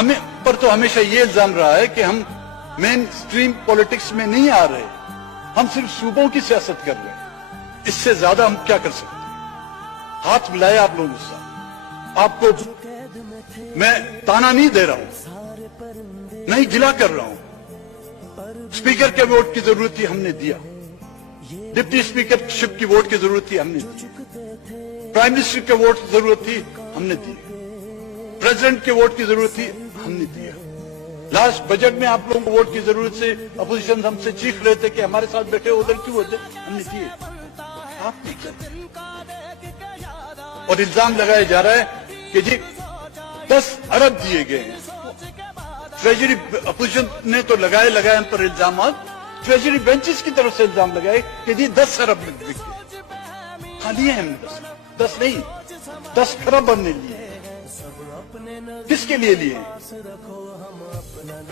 ہمیں پر تو ہمیشہ یہ الزام رہا ہے کہ ہم مین سٹریم پولیٹکس میں نہیں آ رہے, ہم صرف صوبوں کی سیاست کر رہے ہیں. اس سے زیادہ ہم کیا کر سکتے ہیں؟ ہاتھ ملائے آپ لوگوں کے ساتھ. آپ کو میں تانا نہیں دے رہا ہوں, نہیں گلا کر رہا ہوں. اسپیکر کے ووٹ کی ضرورت تھی, ہم نے دیا. ڈپٹی اسپیکر شپ کی ووٹ کی ضرورت تھی, ہم نے دی. پرائم منسٹر کے ووٹ کی ضرورت تھی, ہم نے دی. پریزیڈنٹ کے ووٹ کی ضرورت تھی, ہم نے دیا. لاسٹ بجٹ میں آپ لوگوں کو ووٹ کی ضرورت سے اپوزیشن ہم سے چیخ رہے تھے کہ ہمارے ساتھ بیٹھے ادھر کیوں ہوتے, ہم نے دیے. آپ نہیں کرتے. اور الزام لگایا جا رہا ہے کہ جی 10 ارب دیے گئے ہیں. ٹریجری اپوزیشن نے تو لگائے ہم پر الزامات, ٹریجری بینچز کی طرف سے الزام لگائے کہ جی 10 ارب بکے. ہاں لیے ہم نے 10 نہیں 10 خراب ہم نے لیے. کس کے لیے لیے؟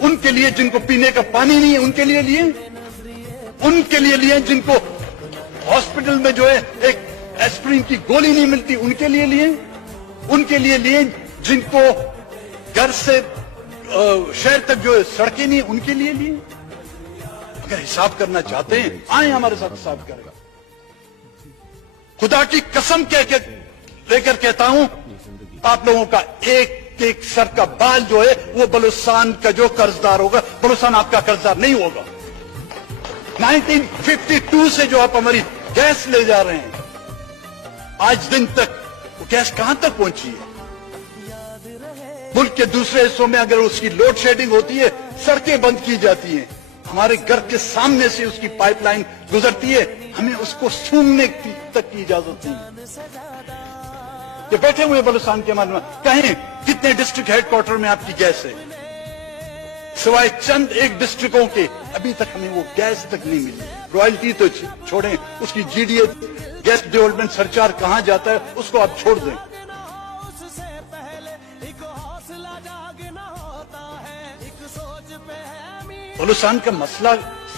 ان کے لیے جن کو پینے کا پانی نہیں ہے, ان کے لیے لیے. ان کے لیے لیے جن کو ہاسپٹل میں جو ہے ایک ایسپرین کی گولی نہیں ملتی, ان کے لیے لیے. ان کے لیے لیے جن کو گھر سے شہر تک جو ہے سڑکیں نہیں, ان کے لیے لیے. اگر حساب کرنا چاہتے ہیں آئیں ہمارے ساتھ حساب کریں. خدا کی قسم لے کر کہتا ہوں, آپ لوگوں کا ایک ایک سر کا بال جو ہے وہ بلوچستان کا جو قرضدار ہوگا, بلوچستان آپ کا قرضدار نہیں ہوگا. 1952 سے جو آپ ہماری گیس لے جا رہے ہیں, آج دن تک وہ گیس کہاں تک پہنچی ہے؟ ملک کے دوسرے حصوں میں اگر اس کی لوڈ شیڈنگ ہوتی ہے, سڑکیں بند کی جاتی ہیں, ہمارے گھر کے سامنے سے اس کی پائپ لائن گزرتی ہے, ہمیں اس کو سونگنے تک کی اجازت نہیں. یہ بیٹھے ہوئے بلوچستان کے معلوم کہیں کتنے ڈسٹرکٹ ہیڈ کوارٹر میں آپ کی گیس ہے؟ سوائے چند ایک ڈسٹرکٹوں کے ابھی تک ہمیں وہ گیس تک نہیں ملی. رائلٹی تو چھوڑیں, اس کی G D A gas development surcharge کہاں جاتا ہے اس کو آپ چھوڑ دیں. بلوچستان کا مسئلہ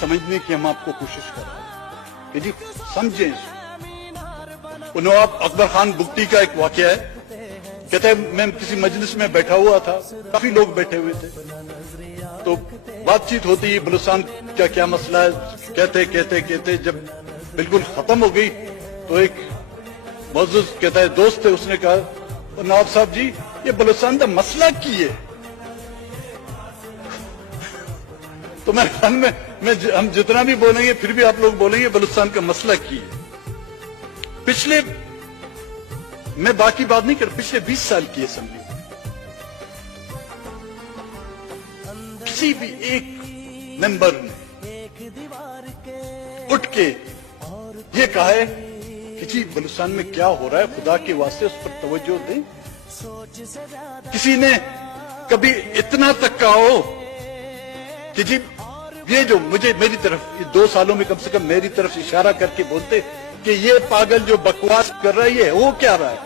سمجھنے کی ہم آپ کو کوشش کر رہے ہیں کہ جی سمجھیں اس کو. نواب اکبر خان بگٹی کا ایک واقعہ ہے, کہتے ہیں میں کسی مجلس میں بیٹھا ہوا تھا, کافی لوگ بیٹھے ہوئے تھے, تو بات چیت ہوتی ہے بلوچستان کا کیا مسئلہ ہے. کہتے جب بالکل ختم ہو گئی تو ایک معزز کہتا ہے دوست تھے, اس نے کہا نواب صاحب جی یہ بلوچستان کا مسئلہ کی ہے. تو میرے خیال میں ہم جتنا بھی بولیں گے پھر بھی آپ لوگ بولیں گے بلوچستان کا مسئلہ کی ہے. پچھلے میں باقی بات نہیں کر, پچھلے 20 سال کی اسمبلی کسی بھی ایک ممبر نے اٹھ کے یہ کہا ہے کہ جی بلوچستان میں کیا ہو رہا ہے, خدا کے واسطے اس پر توجہ دیں. کسی نے کبھی اتنا تک کہا ہو کہ جی یہ جو میری طرف 2 سالوں میں کم سے کم میری طرف اشارہ کر کے بولتے کہ یہ پاگل جو بکواس کر رہا ہے وہ کیا رہا ہے؟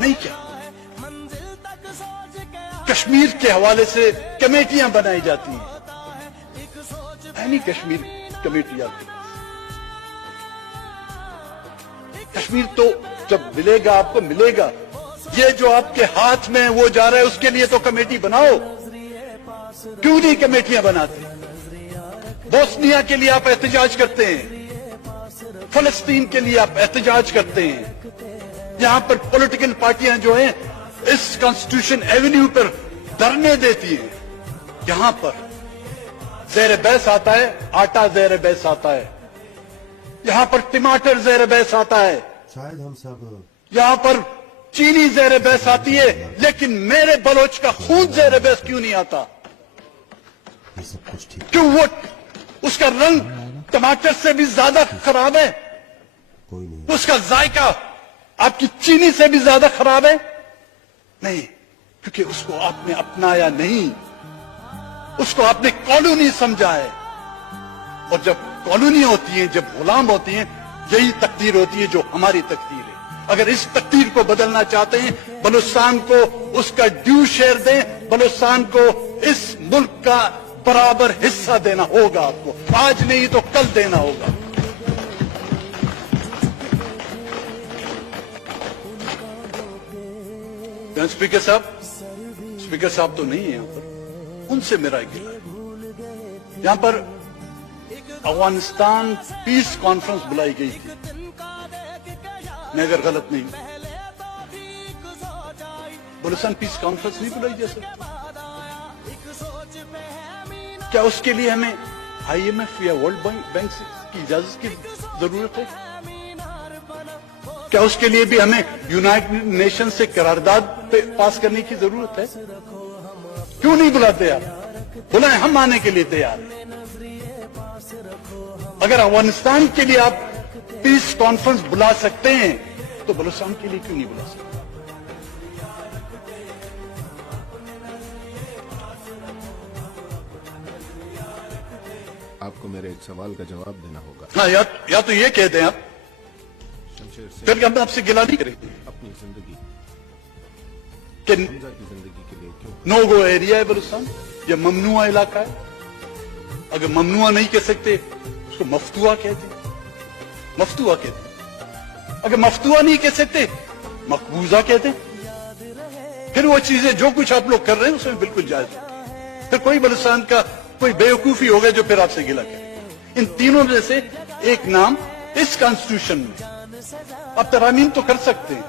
نہیں کیا. کشمیر کے حوالے سے کمیٹیاں بنائی جاتی ہیں, نہیں کشمیر کمیٹی آتی. کشمیر تو جب ملے گا آپ کو ملے گا. یہ جو آپ کے ہاتھ میں وہ جا رہا ہے اس کے لیے تو کمیٹی بناؤ. کیوں نہیں کمیٹیاں بناتے؟ بوسنیا کے لیے آپ احتجاج کرتے ہیں, فلسطین کے لیے آپ احتجاج کرتے ہیں. یہاں پر پولیٹیکل پارٹیاں جو ہیں اس کانسٹیٹیوشن ایونیو پر دھرنے دیتی ہیں. یہاں پر زیر بحث آتا ہے, آٹا زیر بحث آتا ہے, یہاں پر ٹماٹر زیر بحث آتا ہے, شاید ہم سب یہاں پر چینی زیر بحث آتی ہے, لیکن میرے بلوچ کا خون زیر بحث کیوں نہیں آتا؟ یہ سب کچھ ٹھیک کیوں وہ اس کا رنگ ٹماٹر سے بھی زیادہ خراب ہے, کوئی نہیں. اس کا ذائقہ آپ کی چینی سے بھی زیادہ خراب ہے؟ نہیں, کیونکہ اس کو آپ نے اپنایا نہیں, اس کو آپ نے کالونی سمجھا ہے. اور جب کالونی ہوتی ہیں, جب غلام ہوتی ہیں, یہی تقدیر ہوتی ہے جو ہماری تقدیر ہے. اگر اس تقدیر کو بدلنا چاہتے ہیں, بلوچستان کو اس کا ڈیو شیئر دیں, بلوچستان کو اس ملک کا برابر حصہ دینا ہوگا. آپ کو آج نہیں تو کل دینا ہوگا. اسپیکر صاحب, स्पीकर साहब तो नहीं है यहाँ पर, उनसे मेरा एक गिला है। यहाँ पर अफगानिस्तान पीस कॉन्फ्रेंस बुलाई गई थी, मैं अगर गलत नहीं हूं, बलूचिस्तान पीस कॉन्फ्रेंस नहीं बुलाई जा सकती? क्या उसके लिए हमें IMF या वर्ल्ड बैंक की इजाजत की जरूरत है? क्या उसके लिए भी हमें यूनाइटेड नेशन से करारदाद पे पास करने की जरूरत है? क्यों नहीं बुलाते आप? बुलाए, हम आने के लिए तैयार हैं। अगर अफगानिस्तान के लिए आप पीस कॉन्फ्रेंस बुला सकते हैं तो बलूचिस्तान के लिए क्यों नहीं बुला सकते? आपको मेरे एक सवाल का जवाब देना होगा। हाँ, या तो ये कह दें आप, शमशेर सिंह फिर हम आपसे गिला नहीं करेंगे अपनी जिंदगी, कि हमजा की जिंदगी के लिए क्यों? नो गो एरिया है बलूचिस्तान, या ममनुआ इलाका है। अगर ममनुआ नहीं कह सकते उसको मफ्तुआ कहते, मफ्तुआ कहते। अगर मफ्तुआ नहीं कह सकते मकबूजा कहते। फिर वो चीजें जो कुछ आप लोग कर रहे हैं उसमें बिल्कुल जायज है। फिर कोई बलूचिस्तान का कोई बेवकूफी हो गया जो फिर आपसे गिला करे। इन तीनों में से एक नाम इस कॉन्स्टिट्यूशन में आप तरामीम तो कर सकते हैं,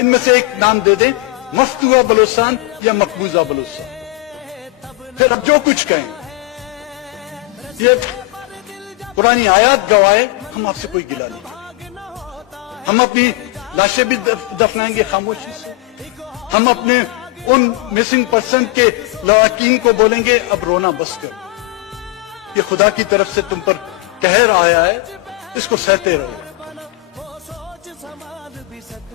इनमें से एक नाम दे दें, मफ्तुआ बलूचिस्तान या मकबूजा बलूचिस्तान। फिर अब जो कुछ कहें, ये पुरानी आयत गवाए, हम आपसे कोई गिला नहीं करेंगे। हम अपनी लाशें भी दफनाएंगे खामोशी से। हम अपने उन मिसिंग पर्सन के लवाकीन को बोलेंगे अब रोना बस कर, ये खुदा की तरफ से तुम पर कहर आया है, इसको सहते रहो।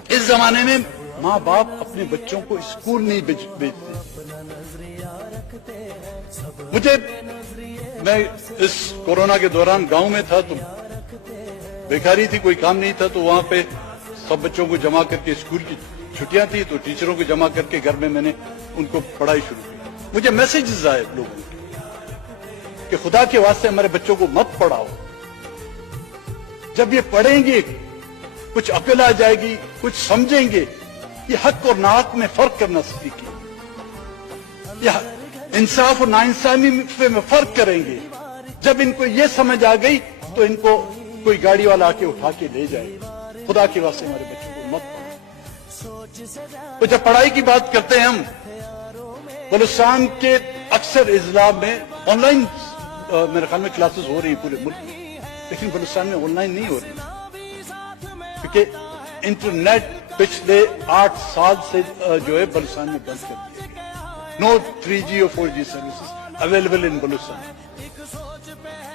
इस जमाने में माँ बाप अपने बच्चों को स्कूल नहीं भेजते। मैं इस कोरोना के दौरान गांव में था, तो बेकारी थी, कोई काम नहीं था, तो वहां पे सब बच्चों को जमा करके, स्कूल की छुट्टियां थी तो टीचरों को जमा करके घर में मैंने उनको पढ़ाई शुरू की। मुझे मैसेजेस आए लोगों के कि खुदा के वास्ते हमारे बच्चों को मत पढ़ाओ, जब ये पढ़ेंगे कुछ अकल आ जाएगी, कुछ समझेंगे, ये हक और नाहक में फर्क करना सीखेंगे, ये इंसाफ और नाइंसाफी में फर्क करेंगे। जब इनको ये समझ आ गई तो इनको कोई गाड़ी वाला आके उठा के ले जाएगा। खुदा के वास्ते हमारे बच्चों को मत पढ़ाओ। तो जब पढ़ाई की बात करते हैं हम, बलूचिस्तान के अक्सर इजला में ऑनलाइन मेरे ख्याल में क्लासेस हो रही है पूरे मुल्क में, लेकिन बलूचिस्तान में ऑनलाइन नहीं हो रही क्योंकि इंटरनेट पिछले 8 साल से जो है बलूचिस्तान में बंद कर दिया गया। नो 3G और 4G services available in Balochistan.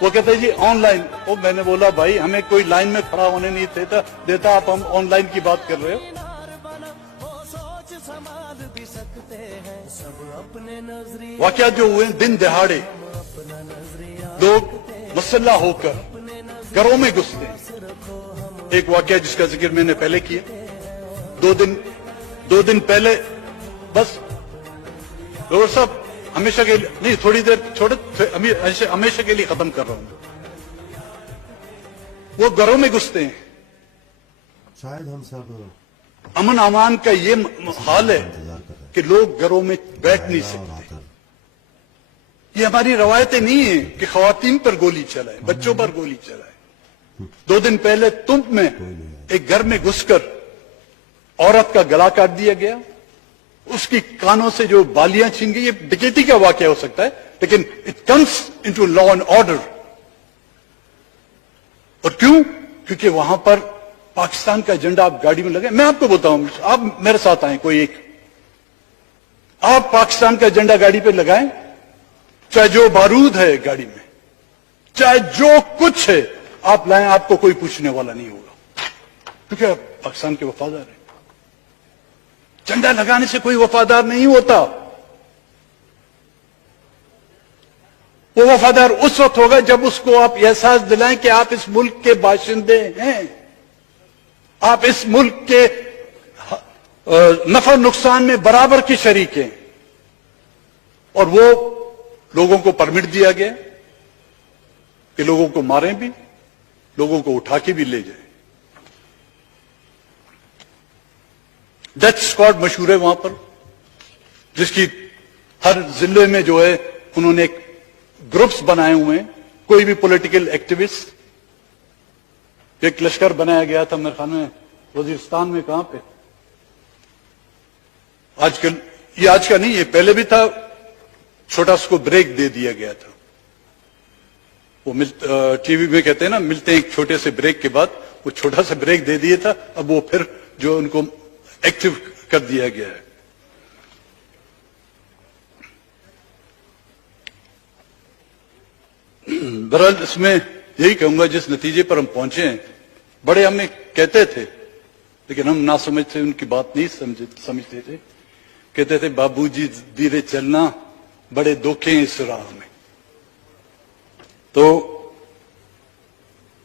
वो कहते हैं जी ऑनलाइन। वो मैंने बोला भाई हमें कोई लाइन में खड़ा होने नहीं देता, आप हम ऑनलाइन की बात कर रहे हो। वाकया जो हुए दिन दहाड़े लोग मुसल्ला होकर घरों में घुसते हैं। एक वाकया जिसका जिक्र मैंने पहले किया, दो दिन पहले, बस डॉक्टर साहब हमेशा के लिए नहीं, थोड़ी देर छोड़े, हमेशा के लिए खत्म कर रहा हूं। वो घरों में घुसते हैं। शायद हम सब अमन अमान का ये हाल है कि लोग घरों में बैठ नहीं सकते। ये हमारी रवायतें नहीं है कि खवातीन पर गोली चलाए, बच्चों पर गोली चलाए। 2 दिन पहले तुम में एक घर में घुसकर औरत का गला काट दिया गया, उसकी कानों से जो बालियां छीन गई। ये डकैती का वाकया हो सकता है, लेकिन it comes into law and order. और क्यों? क्योंकि वहां पर पाकिस्तान का एजेंडा आप गाड़ी में लगे। मैं आपको बताऊं, आप मेरे साथ आए, कोई एक, आप पाकिस्तान का एजेंडा गाड़ी पे लगाएं, चाहे जो बारूद है गाड़ी में, चाहे जो कुछ है आप लाएं, आपको कोई पूछने वाला नहीं होगा, क्योंकि आप पाकिस्तान के वफादार हैं। झंडा लगाने से कोई वफादार नहीं होता। वो वफादार उस वक्त होगा जब उसको आप एहसास दिलाएं कि आप इस मुल्क के बाशिंदे हैं, आप इस मुल्क के नफा नुकसान में बराबर की शरीक हैं। और वो लोगों को परमिट दिया गया कि लोगों को मारें भी, लोगों को उठा के भी ले जाए। डेथ स्क्वाड मशहूर है वहां पर, जिसकी हर जिले में जो है उन्होंने ग्रुप्स बनाए हुए हैं, कोई भी पॉलिटिकल एक्टिविस्ट। एक लश्कर बनाया गया था मेरे ख्याल में वजीरिस्तान में, कहां पे, आजकल ये आज का नहीं, ये पहले भी था, छोटा उसको ब्रेक दे दिया गया था। वो टीवी में कहते हैं ना, मिलते हैं एक छोटे से ब्रेक के बाद, वो छोटा सा ब्रेक दे दिया था, अब वो फिर जो उनको एक्टिव कर दिया गया है। बहरहाल इसमें यही कहूंगा, जिस नतीजे पर हम पहुंचे हैं, बड़े हमें कहते थे, लेकिन हम ना समझते, उनकी बात नहीं समझते थे। कहते थे बाबूजी धीरे चलना, बड़े धोखे हैं इस राह में। तो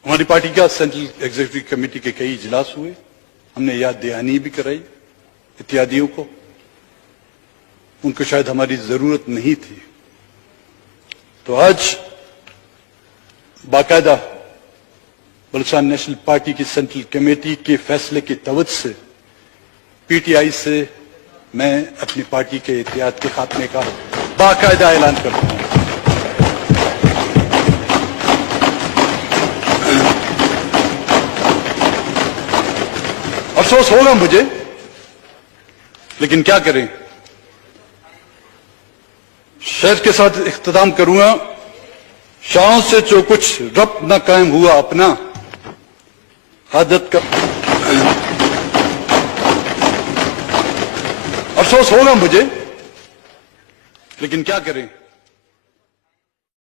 हमारी पार्टी का सेंट्रल एग्जीक्यूटिव कमेटी के कई इजलास हुए, हमने याद दहानी भी कराई इत्यादियों को, उनको शायद हमारी जरूरत नहीं थी। तो आज बाकायदा बलूचिस्तान नेशनल पार्टी की सेंट्रल कमेटी के फैसले की तवज्जो से पीटीआई से मैं अपनी पार्टी के इत्तेहाद के खात्मे का बाकायदा ऐलान करता हूं। अफसोस होगा मुझे, लेकिन क्या करें, शहर के साथ इख्तिताम करूंगा। शाहों से जो कुछ रब्त न कायम हुआ अपना, आदत का अफसोस होगा मुझे, लेकिन क्या करें,